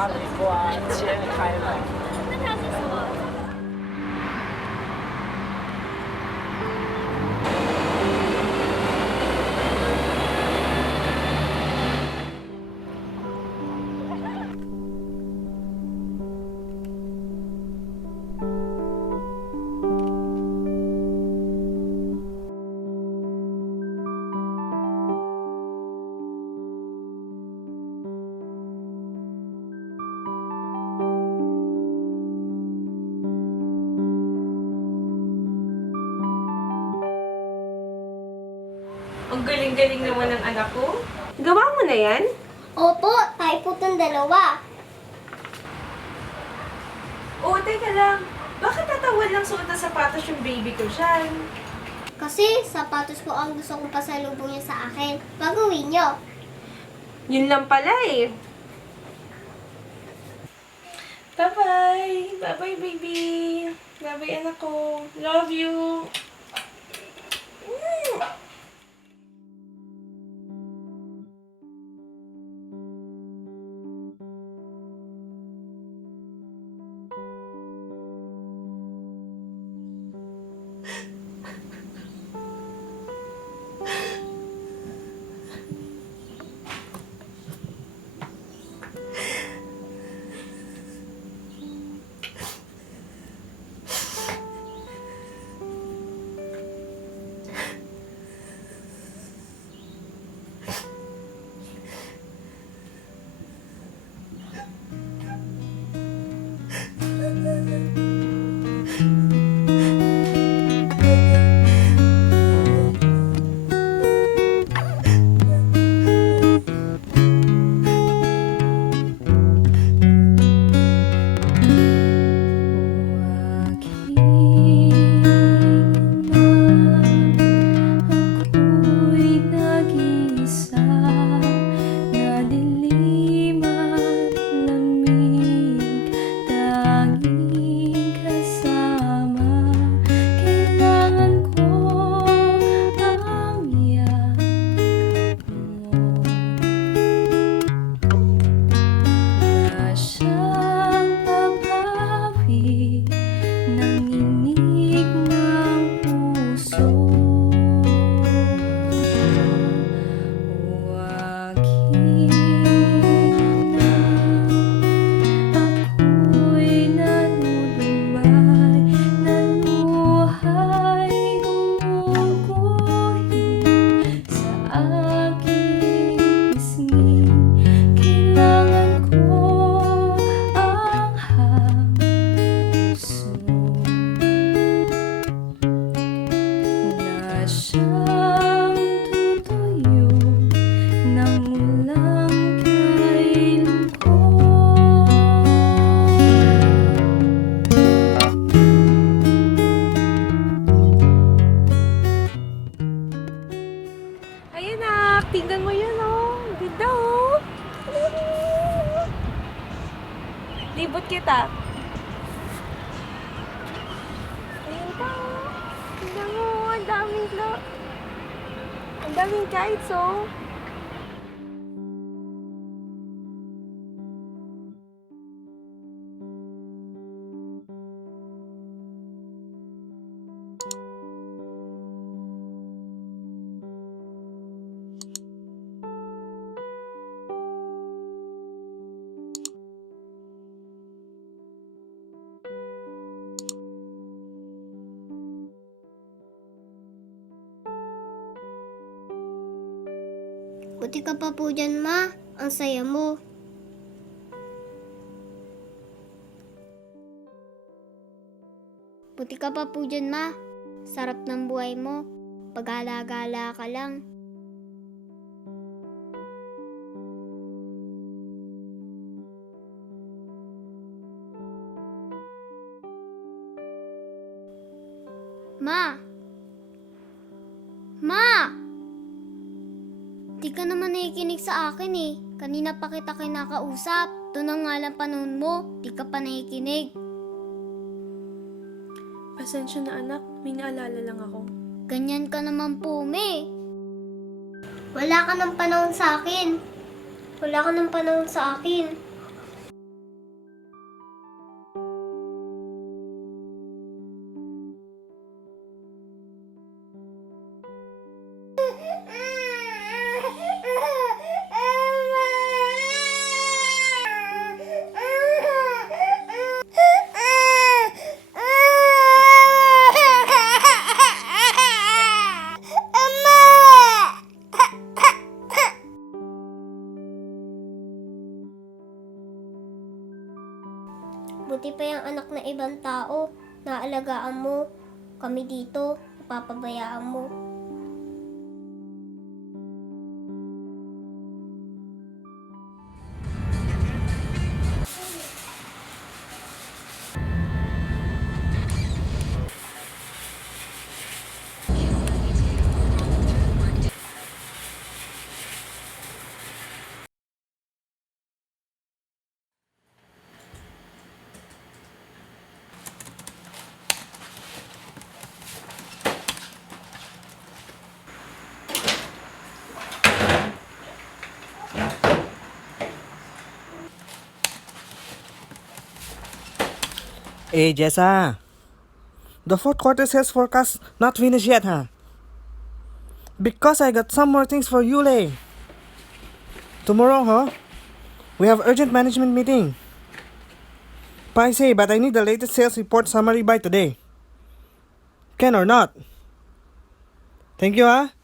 看美国啊，切开了。那它是什么？ Ang galing-galing naman ng anak ko. Gawa mo na yan? Opo, tayo po itong dalawa. Oo, teka lang. Bakit tatawal lang suot ng sapatos yung baby ko dyan? Kasi sapatos ko ang gusto kong pasalubong niya sa akin. Pag-uwi niyo. Yun lang pala eh. Bye-bye! Bye-bye, baby! Bye-bye, anak ko! Love you! Tingnan mo yun, oh. Ganda, oh. Libot kita. Ayun ka, oh. Tingnan mo, ang daming kites, oh. Buti ka pa po dyan, Ma. Ang saya mo. Buti ka pa po dyan, Ma. Sarap ng buhay mo. Pag-gala-gala ka lang. Ma! Ma! Di ka naman nakikinig sa akin eh. Kanina pa kita kinakausap. Ito na nga lang panahon mo. Di ka pa nakikinig. Pasensya na anak, may naalala lang ako. Ganyan ka naman po, Me. Wala ka ng panahon sa akin. Wala ka ng panahon sa akin. Buti pa yung anak na ibang tao. Naalagaan mo. Kami dito, ipapabayaan mo. Hey, Jessa. The fourth quarter sales forecast not finished yet, huh? Because I got some more things for you, Lay. Tomorrow, huh? We have urgent management meeting. Paise, but I need the latest sales report summary by today. Can or not? Thank you, huh?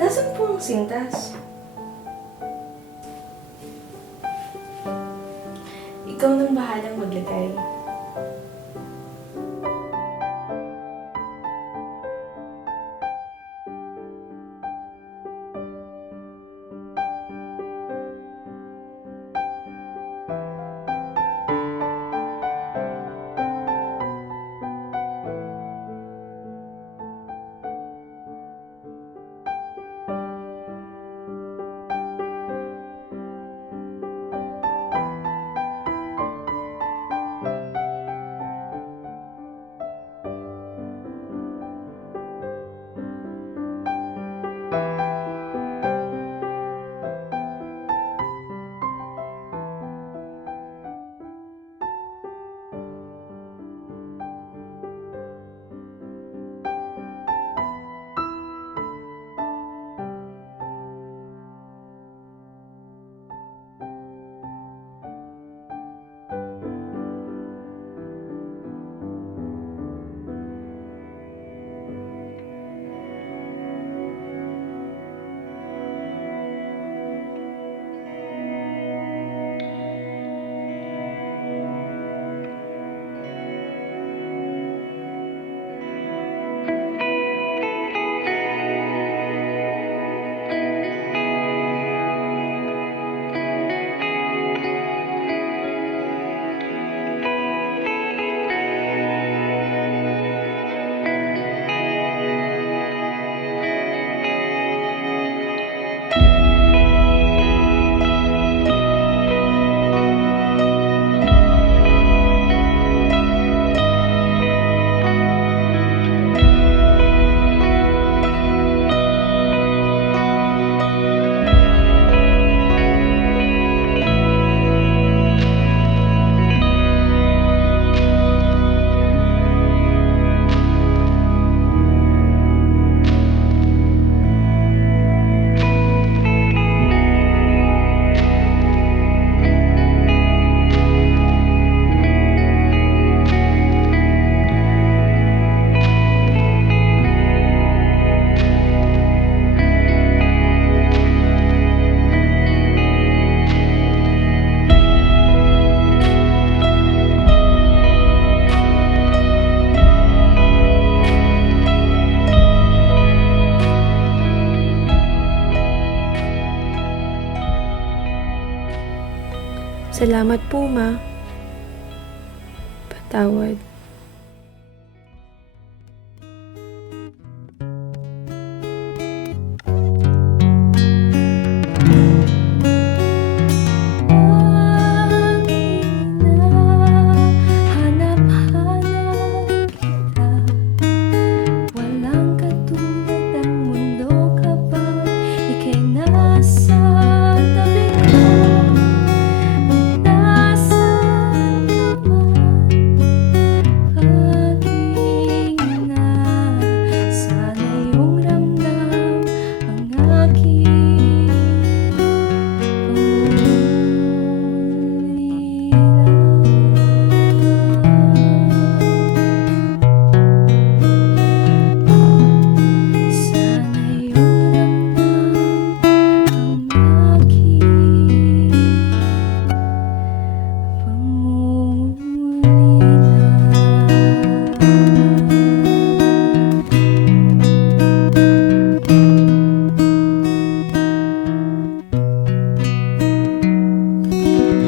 Nasaan po ang SINTAS? Ikaw nang bahalang maglagay. Salamat po, Ma. Patawad. Walang katulad ang mundo kapag ika'y nasa tabi.